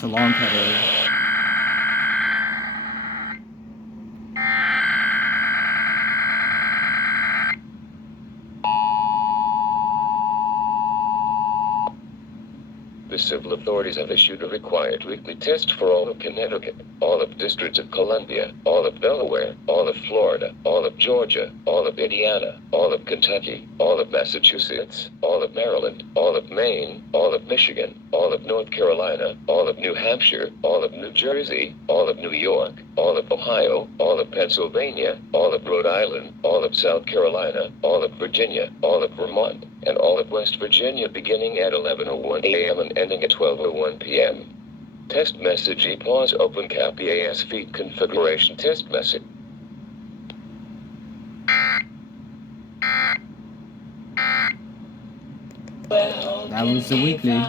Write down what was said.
That's a long cutover. The civil authorities have issued a required weekly test for all of Connecticut, all of District of Columbia, all of Delaware, all of Florida, all of Georgia, all of Indiana, all of Kentucky, all of Massachusetts, all of Maryland, all of Maine, all of Michigan, all of North Carolina, all of New Hampshire, all of New Jersey, all of New York, all of Ohio, all of Pennsylvania, all of Rhode Island, all of South Carolina, all of Virginia, all of Vermont, and all of West Virginia beginning at 11:01 a.m. and ending at 12:01 p.m. Test message EAPAWS open cap EAS feed configuration test message. That was the weekly.